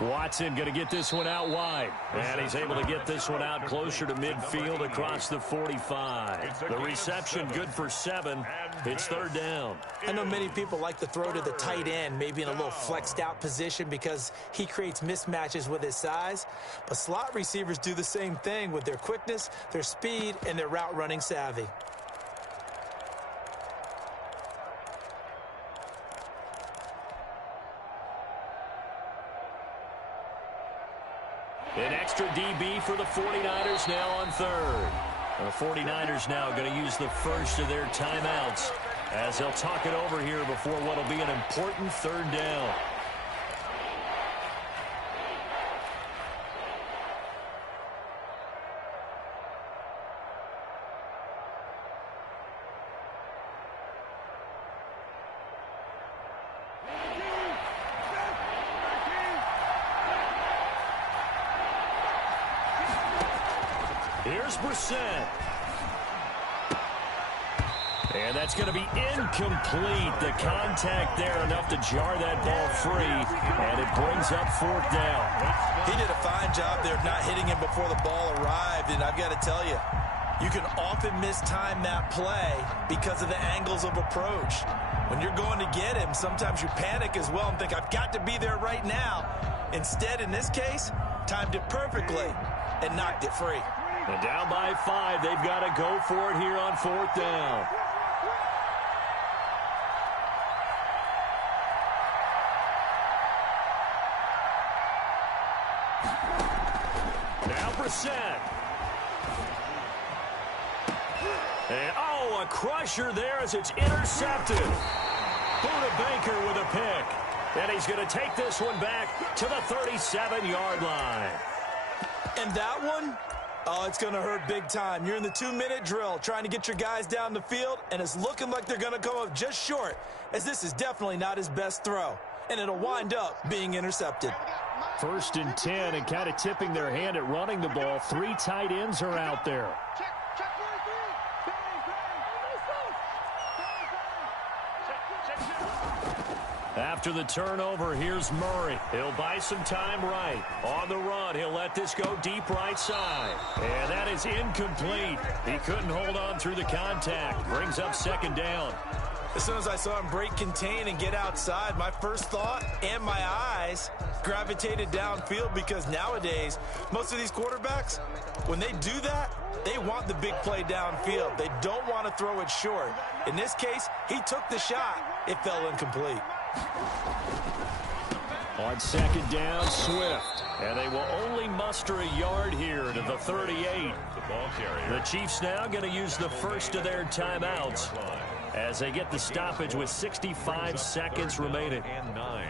Watson going to get this one out wide. And he's able to get this one out closer to midfield across the 45. The reception good for 7. It's third down. I know many people like to throw to the tight end, maybe in a little flexed out position because he creates mismatches with his size. But slot receivers do the same thing with their quickness, their speed, and their route running savvy. An extra DB for the 49ers now on third. The 49ers now going to use the first of their timeouts as they'll talk it over here before what will be an important third down. Here's Brissett. And that's going to be incomplete. The contact there enough to jar that ball free, and it brings up fourth down. He did a fine job there of not hitting him before the ball arrived, and I've got to tell you, you can often mistime that play because of the angles of approach. When you're going to get him, sometimes you panic as well and think, I've got to be there right now. Instead, in this case, timed it perfectly and knocked it free. And down by 5, they've got to go for it here on fourth down. Now Brissett. And, a crusher there as it's intercepted. Buda Baker with a pick. And he's going to take this one back to the 37-yard line. And that one? Oh, it's going to hurt big time. You're in the 2-minute drill trying to get your guys down the field, and it's looking like they're going to come up just short, as this is definitely not his best throw, and it'll wind up being intercepted. First and 10, and kind of tipping their hand at running the ball. 3 tight ends are out there. After the turnover, here's Murray. He'll buy some time right. On the run, he'll let this go deep right side. And that is incomplete. He couldn't hold on through the contact. Brings up second down. As soon as I saw him break contain and get outside, my first thought and my eyes gravitated downfield, because nowadays, most of these quarterbacks, when they do that, they want the big play downfield. They don't want to throw it short. In this case, he took the shot. It fell incomplete. On second down, Swift. And they will only muster a yard here to the 38. The ball carrier. The Chiefs now going to use the first of their timeouts as they get the stoppage with 65 seconds remaining. And 9.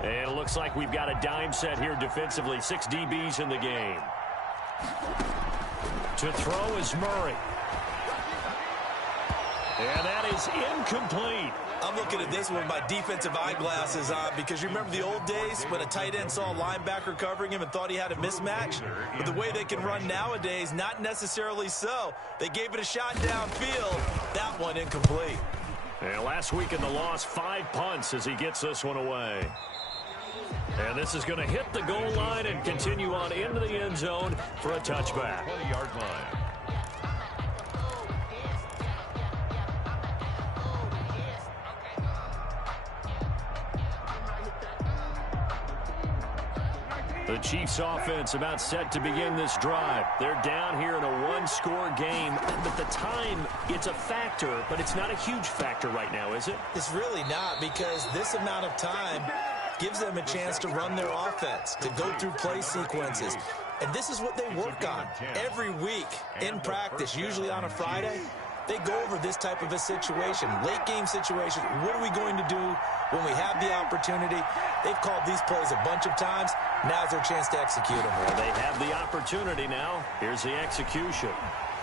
And it looks like we've got a dime set here defensively. 6 DBs in the game. To throw is Murray. And that is incomplete. I'm looking at this with my defensive eyeglasses on, because you remember the old days when a tight end saw a linebacker covering him and thought he had a mismatch? But the way they can run nowadays, not necessarily so. They gave it a shot downfield. That one incomplete. And last week in the loss, 5 punts as he gets this one away. And this is going to hit the goal line and continue on into the end zone for a touchback. 20-yard line. The Chiefs offense about set to begin this drive. They're down here in a 1-score game, but the time, it's a factor, but it's not a huge factor right now, is it? It's really not, because this amount of time gives them a chance to run their offense, to go through play sequences. And this is what they work on every week in practice, usually on a Friday. They go over this type of a situation, late game situation. What are we going to do when we have the opportunity? They've called these plays a bunch of times. Now's their chance to execute them. Well, they have the opportunity now. Here's the execution.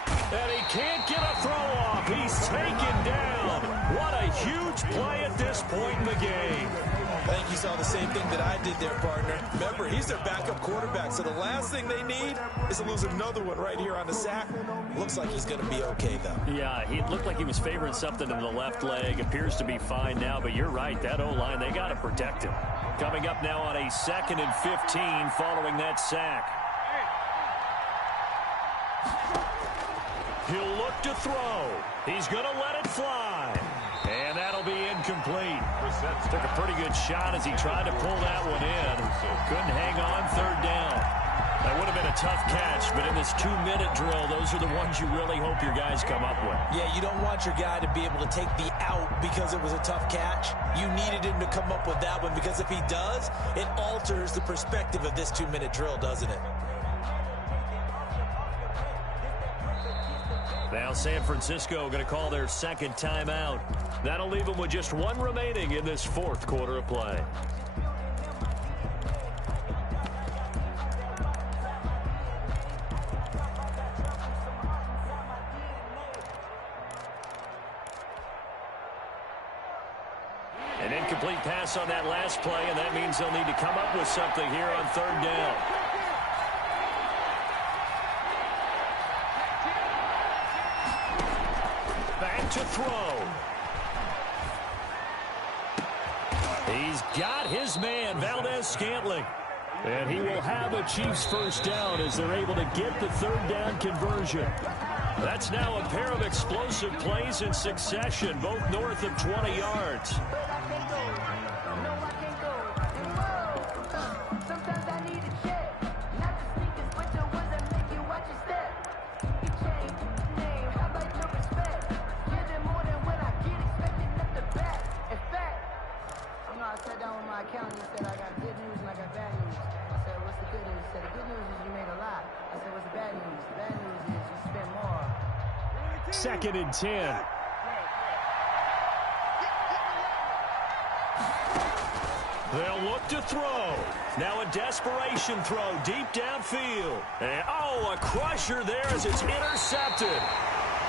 And he can't get a throw off. He's taken down. What a huge play at this point in the game. I think you saw the same thing that I did there, partner. Remember, he's their backup quarterback, so the last thing they need is to lose another one right here on the sack. Looks like he's going to be okay, though. Yeah, he looked like he was favoring something in the left leg. Appears to be fine now, but you're right. That O-line, they got to protect him. Coming up now on a 2nd and 15 following that sack. He'll look to throw. He's going to let it fly. And that'll be incomplete. Took a pretty good shot as he tried to pull that one in. Couldn't hang on, 3rd down. That would have been a tough catch, but in this 2-minute drill, those are the ones you really hope your guys come up with. Yeah, you don't want your guy to be able to take the out because it was a tough catch. You needed him to come up with that one, because if he does, it alters the perspective of this 2-minute drill, doesn't it? Now San Francisco going to call their 2nd timeout. That'll leave them with just 1 remaining in this 4th quarter of play. An incomplete pass on that last play, and that means they'll need to come up with something here on 3rd down. Back to throw. He's got his man, Valdez-Scantling. And he will have a Chiefs 1st down as they're able to get the 3rd down conversion. That's now a pair of explosive plays in succession, both north of 20 yards. Second and 10. They'll look to throw. Now a desperation throw deep downfield. And, a crusher there as it's intercepted.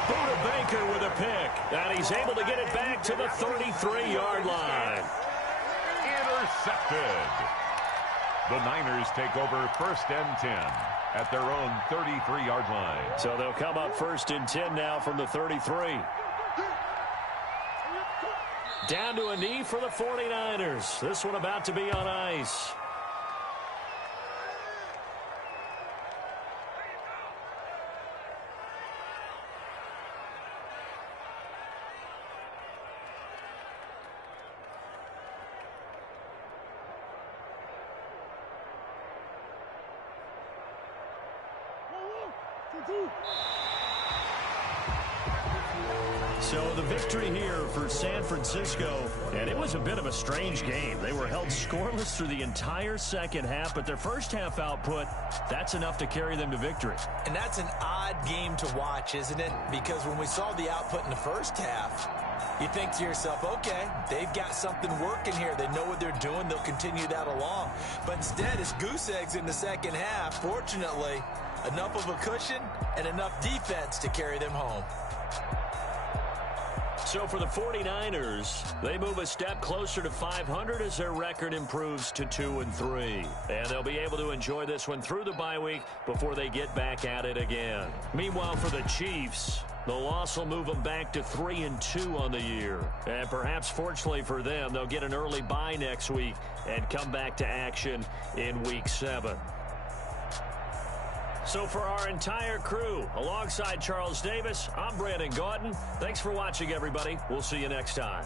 Buda Baker with a pick. And he's able to get it back to the 33-yard line. Intercepted. The Niners take over 1st and 10 at their own 33-yard line. So they'll come up 1st and 10 now from the 33. Down to a knee for the 49ers. This one about to be on ice. So the victory here for San Francisco, and it was a bit of a strange game. They were held scoreless through the entire second half, but their first half output, that's enough to carry them to victory. And that's an odd game to watch, isn't it? Because when we saw the output in the first half, you think to yourself, okay, they've got something working here. They know what they're doing. They'll continue that along. But instead, it's goose eggs in the second half. Fortunately, enough of a cushion and enough defense to carry them home. So for the 49ers, they move a step closer to 500 as their record improves to 2-3. And they'll be able to enjoy this one through the bye week before they get back at it again. Meanwhile, for the Chiefs, the loss will move them back to 3-2 on the year. And perhaps fortunately for them, they'll get an early bye next week and come back to action in Week 7. So for our entire crew, alongside Charles Davis, I'm Brandon Gaudin. Thanks for watching, everybody. We'll see you next time.